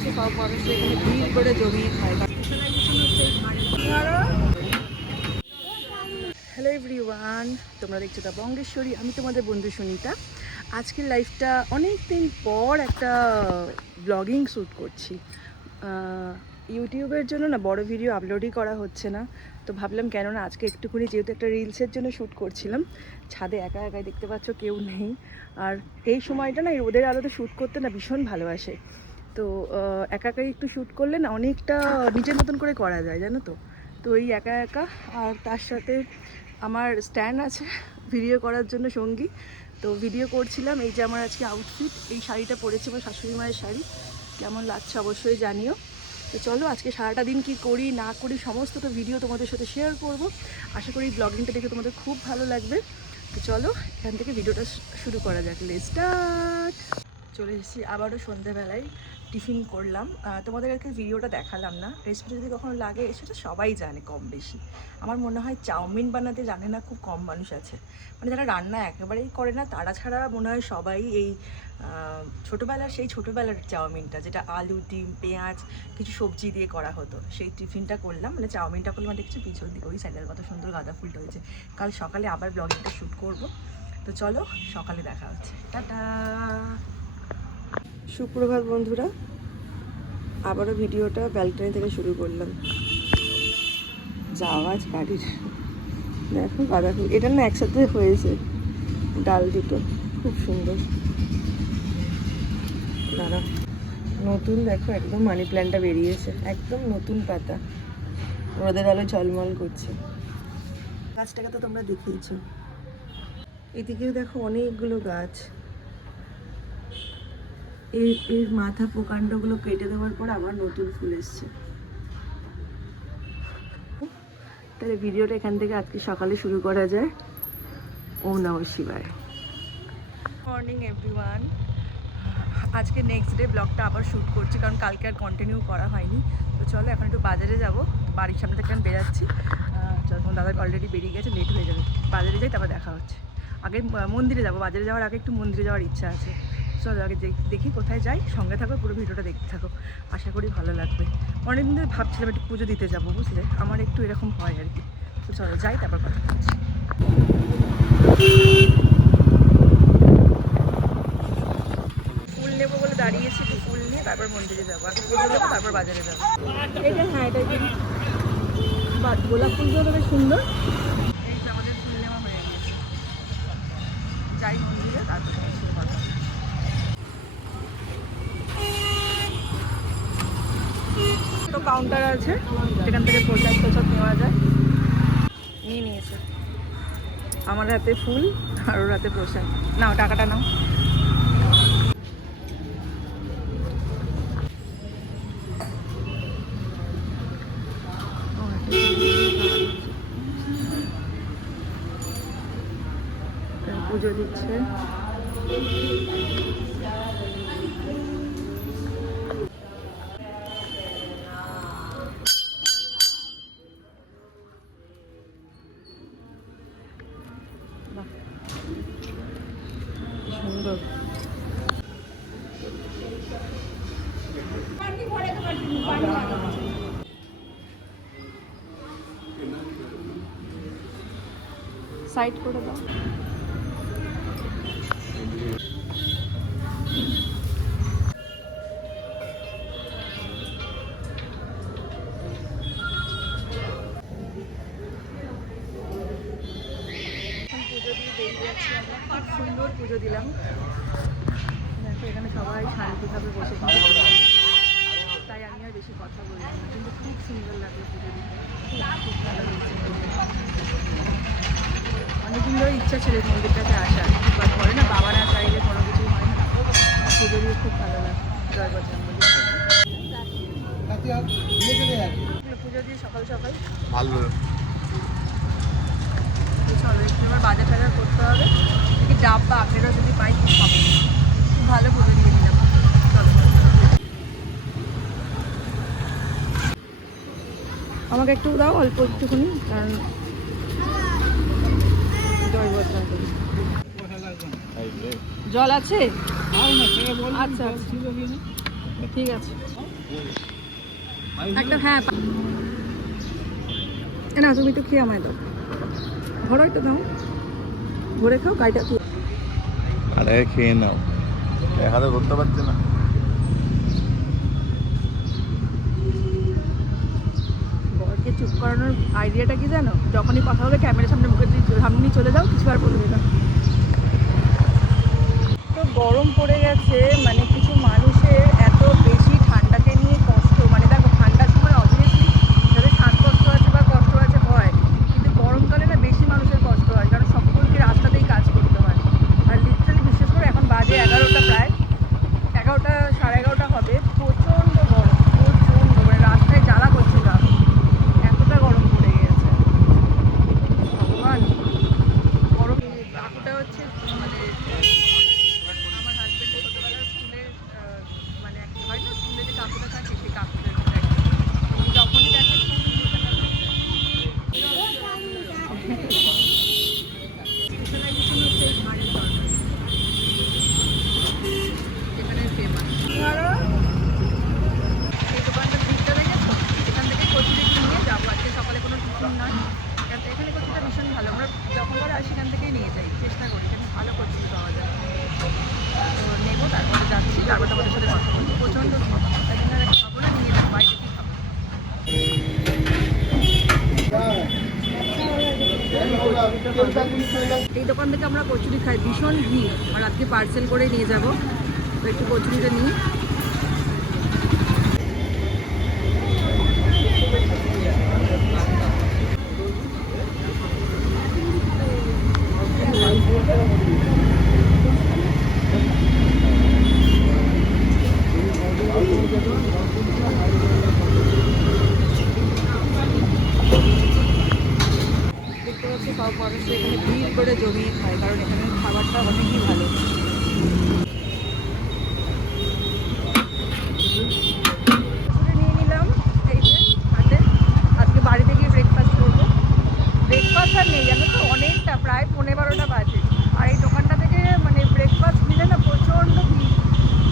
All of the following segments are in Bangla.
আছে, সব মানুষ এখানে ভিড় করে জমিয়ে খায়। হ্যালো এভরিওয়ান, তোমরা দেখছো দা বঙ্গেশ্বরী। আমি তোমাদের বন্ধু সুনিতা। আজকের লাইফটা অনেক দিন পর একটা ব্লগিং শ্যুট করছি। ইউটিউবের জন্য না বড় ভিডিও আপলোডই করা হচ্ছে না, তো ভাবলাম কেননা আজকে একটুখানি, যেহেতু একটা রিলসের জন্য শ্যুট করছিলাম, ছাদে একা একাই দেখতে পাচ্ছ কেউ নেই। আর এই সময়টা না, এই রোদের আলোতে শ্যুট করতে না ভীষণ ভালোবাসে। তো একা একাই একটু শ্যুট করলে না অনেকটা নিজের মতন করে করা যায়, জানো তো। তো এই একা একা, আর তার সাথে আমার স্ট্যান্ড আছে ভিডিও করার জন্য সঙ্গী। তো ভিডিও করছিলাম। এই যে আমার আজকে আউটফিট, এই শাড়িটা পরেছি আমার শাশুড়ি মায়ের শাড়ি। কেমন লাগছে অবশ্যই জানিও। তো চলো আজকে সারাটা দিন কী করি না করি সমস্তটা ভিডিও তোমাদের সাথে শেয়ার করব। আশা করি ব্লগিংটা দেখে তোমাদের খুব ভালো লাগবে। তো চলো এখান থেকে ভিডিওটা শুরু করা যাক। Let's start. চলে এসেছি আবারও সন্ধ্যেবেলায়। টিফিন করলাম, তোমাদেরকে ভিডিওটা দেখালাম না। রেসিপি যদি কখনো লাগে সেটা সবাই জানে কম বেশি। আমার মনে হয় চাউমিন বানাতে জানে না খুব কম মানুষ আছে, মানে যারা রান্না একেবারেই করে না তারা ছাড়া মনে হয় সবাই এই ছোটোবেলার চাউমিনটা, যেটা আলু ডিম পেঁয়াজ কিছু সবজি দিয়ে করা হতো, সেই টিফিনটা করলাম। মানে চাউমিনটা করলাম, দেখছি পিছন দিকে ওই সাইডের কত সুন্দর গাঁদা ফুলটা হয়েছে। কাল সকালে আবার ব্লগিংটা শ্যুট করব। তো চলো সকালে দেখা হচ্ছে, টাটা। সুপ্রভাত বন্ধুরা, আবারও ভিডিওটা ব্যালকনি থেকে শুরু করলাম। যা আওয়াজ গাড়ির, দেখো গাঁদা ফুল, এটা না একসাথে হয়েছে ডাল দুটো, খুব সুন্দর। দাঁড়া, নতুন দেখো একদম মানি প্ল্যান্টটা বেরিয়েছে, একদম নতুন পাতা, রোদের আলো ঝলমল করছে। গাছটাকে তো তোমরা দেখিয়েছো। এদিকেও দেখো অনেকগুলো গাছ। এর মাথা প্রকাণ্ডগুলো কেটে দেওয়ার পর আবার নতুন ফুল এসছে। তাহলে ভিডিওটা এখান থেকে আজকে সকালে শুরু করা যায়। ওম নমঃ শিবায়। মর্নিং এভরিওয়ান, আজকে নেক্সট ডে ব্লগটা আবার শ্যুট করছি, কারণ কালকে আর কন্টিনিউ করা হয়নি। তো চলো এখন একটু বাজারে যাব, বাড়ির সামনে থেকে আমি বেরাচ্ছি। চলো, তোমার দাদা অলরেডি বেরিয়ে গেছে, লেট হয়ে যাবে। বাজারে যাই, তারপর দেখা হচ্ছে। আগে মন্দিরে যাব, বাজারে যাওয়ার আগে একটু মন্দিরে যাওয়ার ইচ্ছা আছে। চলো আগে দেখি কোথায় যাই, সঙ্গে থাকো, পুরো ভিডিওটা দেখতে থাকো, আশা করি ভালো লাগবে। অনেকদিন ধরে ভাবছিলাম একটু পুজো দিতে যাবো, বুঝলে, আমার একটু এরকম হয় আর কি। তো চলো যাই, তারপর কথা বলছি। ফুল নেবো বলে দাঁড়িয়েছি, একটু ফুল নিয়ে তারপর মন্দিরে যাবো, আগে পুজো দেবো তারপর বাজারে যাবো। এটা হ্যাঁ, এটা গোলাপ ফুলগুলো বেশ সুন্দর। এই যে আমাদের ফুল নেওয়া হয়ে গিয়েছে, যাই মন্দিরে তারপর কথা। তো কাউন্টার আছে যেখান থেকে প্রসাদ টোসাদ নেওয়া যায়, নিয়ে নিয়েছে। আমার হাতে ফুল আর ওর হাতে প্রসাদ। নাও টাকাটা নাও। পুজো দিচ্ছে। সুন্দর। সাইড করে দাও। পুজো দিয়ে বেরিয়ে যাচ্ছি আমরা, খুব সুন্দর পুজো দিলাম। দেখো এখানে সবাই শান্তিভাবে বসে, তাই আমি আর বেশি কথা বললাম না, কিন্তু খুব সুন্দর লাগলো পুজো দিতে, খুব ভালো হয়েছে। অনেকদিন ধরে ইচ্ছা ছিল মন্দিরটাতে আসার, বাট পরে না বাবা না চাইলে কোনো কিছুই হয় না। পুজো দিয়ে খুব ভালো লাগে। জয় বজরঙ্গবলী। পুজো দিয়ে সকাল সকাল ভালো। চলো একটু আমার বাজার টাজার করতে হবে, দেখি ডাব বা আপেলও যদি পাই খুব পাবো। খুব ভালো পুজো দিয়ে দিলাম। চলো আমাকে একটু দাও, অল্প একটুখানি, কারণ জয় বজরঙ্গবলী। জল আছে? আচ্ছা ঠিক আছে। একটা হ্যাঁ না, তুমি তো খেয়ে আমায় দাও, ভরাই তো দাও, ভরে খাও গাড়িটা। আরে খেয়ে নাও, হাতে ধরতে পারছে না। বরকে চুপ করানোর আইডিয়াটা কি জানো? যখনই কথা হবে ক্যামেরার সামনে মুখের সামনে চলে যাও, কিছু আর বলবে না। তো গরম পড়ে গেছে, মানে কিছু মানুষের এত বেশি ঠান্ডাকে নিয়ে কষ্ট, মানে দেখো ঠান্ডার সময় অবভিয়াসলি যাদের শ্বাসকষ্ট আছে বা কষ্ট আছে হয়, কিন্তু গরমকালে না বেশি মানুষের কষ্ট হয়, কারণ সকলকে রাস্তাতেই কাজ করতে হয়। আর লিটারালি বিশেষ করে এখন বাজে 11টা, প্রায় 11টা, সাড়ে 11টা হবে, প্রচণ্ড গরম, প্রচণ্ড, মানে রাস্তায় জ্বালা করছে গা, এতটা গরম পড়ে গেছে ভগবান। গরম কাকুটা হচ্ছে মানে আমার হাজব্যান্ডের ছোটোবেলার স্কুলের, মানে একটা হয় না স্কুলে যে কাকুটা থাকে, সেই কাকুদের যখনই দেখে এখানে ফেমাস এই দোকানটার দিকটা দেখেছো, এখান থেকে কচুরি নিয়ে যাবো, আজকে সকালে কোনো টিফিন নয়, এখানে কচুরিটা ভীষণ ভালো, আমরা যখনবার আসি এখান থেকেই নিয়ে যাই, চেষ্টা করি এখানে ভালো কচুরি পাওয়া যায়। তো নেবো, তারপরে যাচ্ছি, তারপর তোমাদের সাথে কথা বলবো। প্রচণ্ড তাই জন্য আর খাবো না, নিয়ে যাবো, বাড়িতে কি খাবো। এই দোকান থেকে আমরা কচুরি খাই, ভীষণ ভিড়, আর আজকে পার্সেল করে নিয়ে যাব, তো একটু কচুরিটা নিই। দেখতে পাচ্ছি সব মানুষ এখানে ভিড় করে জমিয়ে খায়, কারণ এখানের খাবারটা অনেকই ভালো। নিয়ে নিলাম এই যে হাতে, আজকে বাড়িতে গিয়ে ব্রেকফাস্ট করবো। ব্রেকফাস্ট আর নেই জানো তো, অনেকটা, প্রায় 11:15 বাজে, আর এই দোকানটা থেকে মানে ব্রেকফাস্ট নিলে না প্রচণ্ড ভিড়,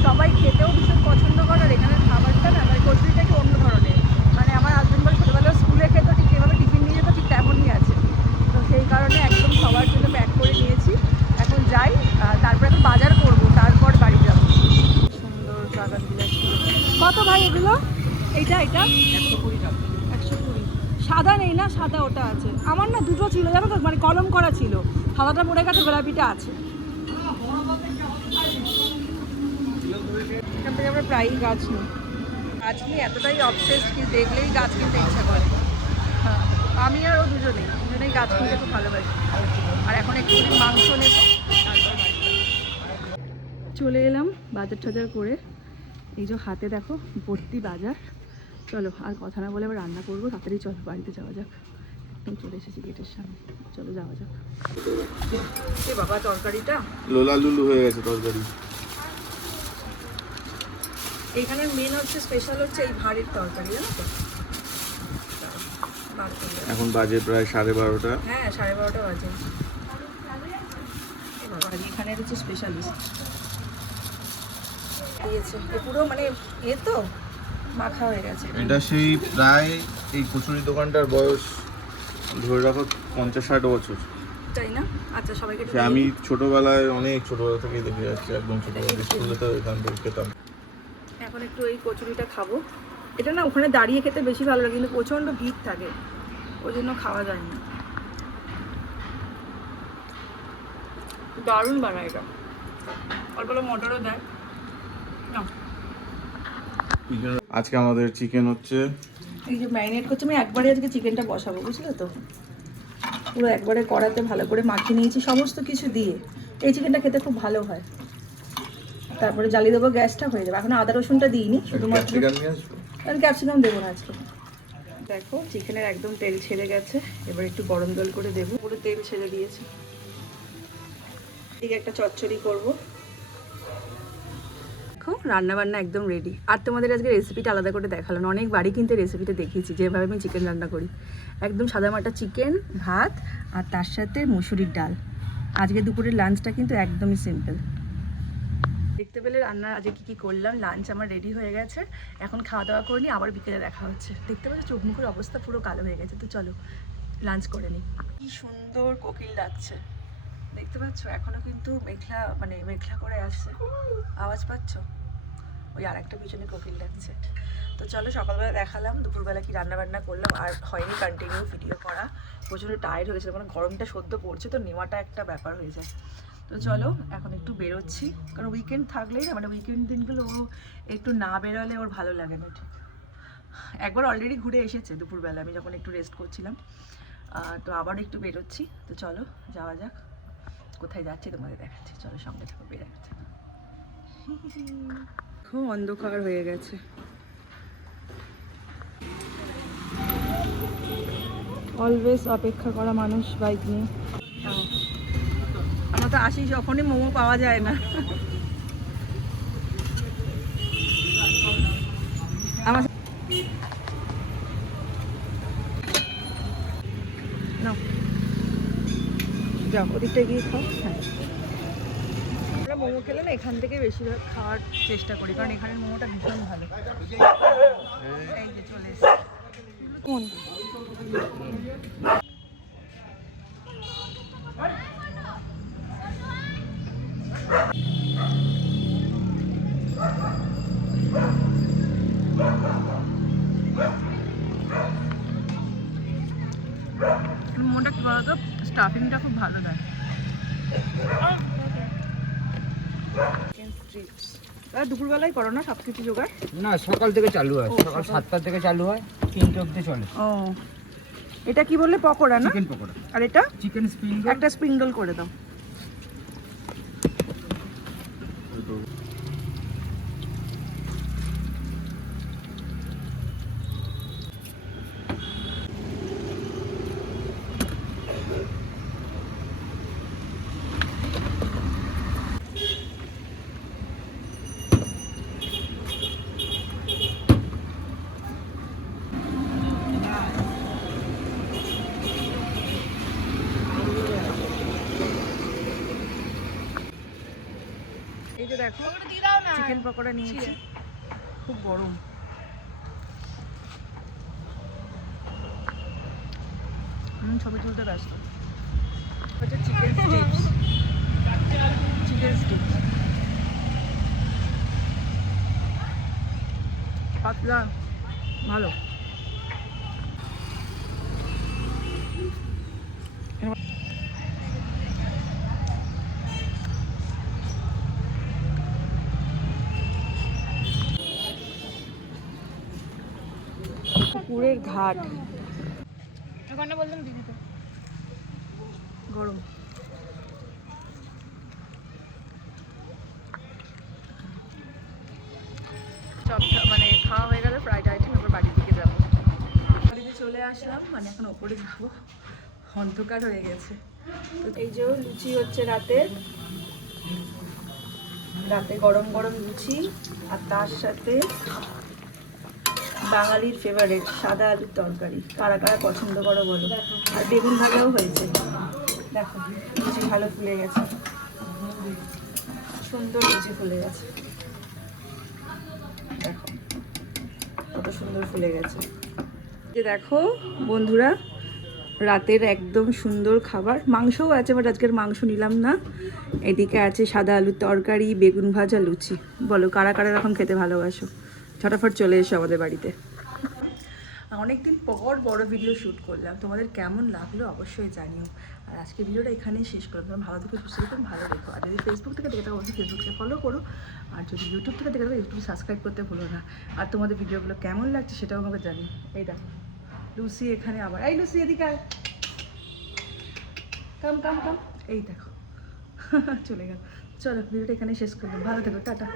সবাই খেতেও ভীষণ পছন্দ করে, আর এখানের খাবারটা না মানে কচুরিটা একটু অন্য ধরনের, মানে আমার হাজব্যান্ড বলে ছোটোবেলায় স্কুলে খেতো ঠিক যেভাবে টিফিন নিয়ে যেত ঠিক তেমনই আছে, তো সেই কারণে একদম সবার জন্য প্যাক করে নিয়েছি। এখন যাই, তারপর এখন বাজার করবো, তারপর বাড়ি যাবো। সুন্দর বাগান বিলাস। কত ভাই এগুলো? এইটা 120 টাকা। 120। সাদা নেই না? সাদা ওটা আছে, আমার না দুটো ছিল জানো তো, মানে কলম করা ছিল, সাদাটা পড়ে গেছে, গোলাপিটা আছে। এখান থেকে আমরা প্রায়ই গাছ নিই এতটাই অবসেস কি দেখলেই গাছ কিনতে ইচ্ছা করে। হ্যাঁ, আমি আর ও দুজনেই গাছ কিনতে খুব ভালোবাসি। আর এখন একটু মাংস নেব, চলে এলাম বাজার টাজার করে। এই যে হাতে দেখো ভর্তি বাজার। চলো আর কথা না বলে আবার রান্না করবো, তাড়াতাড়ি চলো বাড়িতে যাওয়া যাক। একদম চলে এসেছি গেটের সামনে, চলো যাওয়া যাক। এ বাবা, তরকারিটা লোলা লুলু হয়ে গেছে তরকারি। এখানে মেন হচ্ছে স্পেশাল হচ্ছে এই ভাঁড়ের তরকারি, জানো তো। এখন বাজে প্রায় 12:30। হ্যাঁ, 12:30 বাজে। এখানে হচ্ছে স্পেশালিস্ট দিয়েছে, পুরো মানে এ তো মাখা হয়ে গেছে। এটা সেই প্রায় এই কচুরি দোকানটার বয়স ধরে রাখো 50-60 বছর, তাই না? আচ্ছা, সবাইকে আমি ছোটবেলায়, অনেক ছোটবেলা থেকেই দেখে যাচ্ছি, একদম ছোটবেলা স্কুলে তো এখান থেকে খেতাম। এখন একটু এই কচুরিটা খাবো। এটা না ওখানে দাঁড়িয়ে খেতে বেশি ভালো লাগে, কিন্তু প্রচণ্ড ভিড় থাকে, ওই জন্য খাওয়া যায় না। দারুণ বানায় এটা, অল্প অল্প মটরও দেয় না। আজকে আমাদের চিকেন হচ্ছে, এই যে ম্যারিনেট করছি আমি, একবারে আজকে চিকেনটা বসাবো, বুঝলে তো, পুরো একবারে কড়াতে ভালো করে মাখিয়ে নিয়েছি সমস্ত কিছু দিয়ে। এই চিকেনটা খেতে খুব ভালো হয়। তারপরে জ্বালিয়ে দেবো, গ্যাসটা হয়ে যাবে। এখন আদা রসুনটা দিইনি, শুধুমাত্র ক্যাপসিকাম দেবো না আজকে। দেখো চিকেনের একদম তেল ছেড়ে গেছে, এবার একটু গরম জল করে দেবো, পুরো তেল ছেড়ে দিয়েছে। ঠিক একটা চচ্চড়ি করবো। দেখো রান্নাবান্না একদম রেডি। আর তোমাদের আজকে রেসিপিটা আলাদা করে দেখালো না, অনেক বাড়ি কিন্তু রেসিপিটা দেখিয়েছি যেভাবে আমি চিকেন রান্না করি। একদম সাদামাটা চিকেন, ভাত, আর তার সাথে মুসুরির ডাল। আজকে দুপুরের লাঞ্চটা কিন্তু একদমই সিম্পল। দেখতে পেলে রান্না আজকে কী কী করলাম। লাঞ্চ আমার রেডি হয়ে গেছে, এখন খাওয়া দাওয়া করে নিই, আবার বিকেলে দেখা হচ্ছে। দেখতে পাচ্ছি চোখ মুখের অবস্থা পুরো কালো হয়ে গেছে, তো চলো লাঞ্চ করে নিই। কি সুন্দর কোকিল ডাকছে, দেখতে পাচ্ছ? এখনও কিন্তু মেঘলা মানে মেঘলা করে আসছে, আওয়াজ পাচ্ছ? ওই আর একটা পিছনে কোকিল ডাকছে। তো চলো সকালবেলা দেখালাম, দুপুরবেলা কি রান্না বান্না করলাম। আর হয়নি কন্টিনিউ ভিডিও করা, প্রচণ্ড টায়ার্ড হয়ে গেছিলো, কারণ গরমটা সদ্য পড়ছে তো নেওয়াটা একটা ব্যাপার হয়ে যায়। তো চলো এখন একটু বেরোচ্ছি, কারণ উইকেন্ড থাকলেই না, মানে উইকেন্ড দিনগুলো ও একটু না বেরোলে ওর ভালো লাগে না ঠিক। একবার অলরেডি ঘুরে এসেছে দুপুরবেলা, আমি যখন একটু রেস্ট করছিলাম। তো আবার একটু বেরোচ্ছি, তো চলো যাওয়া যাক। কোথায় যাচ্ছি তোমাদের দেখাচ্ছি, চলো সঙ্গে থাকো, বেরোচ্ছে। খুব অন্ধকার হয়ে গেছে। অলওয়েজ অপেক্ষা করা মানুষ বাইক নিয়ে। আমরা তো আসি যখনই মোমো পাওয়া যায় না। আমার যাও ওদিকটা গিয়ে খাও। হ্যাঁ, আমরা মোমো খেলে না এখান থেকে বেশিরভাগ খাওয়ার চেষ্টা করি, কারণ এখানের মোমোটা ভীষণ ভালো। এই যে চলে এসেছি। কোন মোমোটা কি বলতো, স্টাফিংটা খুব ভালো দেয়। দুপুরবেলায় করো না সব কিছু জোগাড়? না, সকাল থেকে চালু হয়, সকাল 7টা থেকে চালু হয়, 3টে অবধি চলে। ও, এটা কি বললে? পকোড়া না? চিকেন পকোড়া। আর এটা চিকেন স্প্রিং রোল। একটা স্প্রিং রোল করে দাও। এই যে দেখো চিকেন পকোড়া নিয়েছি, খুব গরম। ছবি তুলতে ব্যস্ত। হচ্ছে চিকেন স্টিপস, চিকেন স্টিপস পাতলা, ভালো। পুকুরের ঘাট, বললাম দিদি তো গরম। সব মানে খাওয়া হয়ে গেলে ফ্রাইড আইটেম, এবার বাড়ির দিকে যাবো। বাড়িতে চলে আসলাম, মানে এখন ওপরে যাবো, অন্ধকার হয়ে গেছে। তো এই যে লুচি হচ্ছে রাতে গরম গরম লুচি, আর তার সাথে বাঙালির ফেভারিট সাদা আলুর তরকারি। কারা কারা পছন্দ করো বলো। আর বেগুন ভাজাও হয়েছে, দেখো লুচি ভালো ফুলে গেছে, সুন্দর লুচি ফুলে গেছে, দেখো কত সুন্দর ফুলে গেছে। যে দেখো বন্ধুরা, রাতের একদম সুন্দর খাবার। মাংসও আছে, বাট আজকের মাংস নিলাম না। এদিকে আছে সাদা আলুর তরকারি, বেগুন ভাজা, লুচি। বলো কারা কারা এরকম খেতে ভালোবাসো, ঝটাফট চলে এসো আমাদের বাড়িতে। অনেকদিন পর বড় ভিডিও শ্যুট করলাম, তোমাদের কেমন লাগলো অবশ্যই জানিও। আর আজকে ভিডিওটা এখানেই শেষ করলাম। তোমরা ভালো থেকে সুস্থ থাকো, ভালো রেখো। আর যদি ফেসবুক থেকে দেখে থাকো অবশ্যই ফেসবুককে ফলো করো, আর যদি ইউটিউব থেকে দেখে থাকো ইউটিউবে সাবস্ক্রাইব করতে ভুলো না। আর তোমাদের ভিডিওগুলো কেমন লাগছে সেটাও আমাকে জানিও। এই দেখো লুসি এখানে আবার, এই লুসি এদিকে আয়, কাম কাম কাম, এই দেখো চলে গেল। চলো ভিডিওটা এখানে শেষ করলাম, ভালো থেকো, টাটা।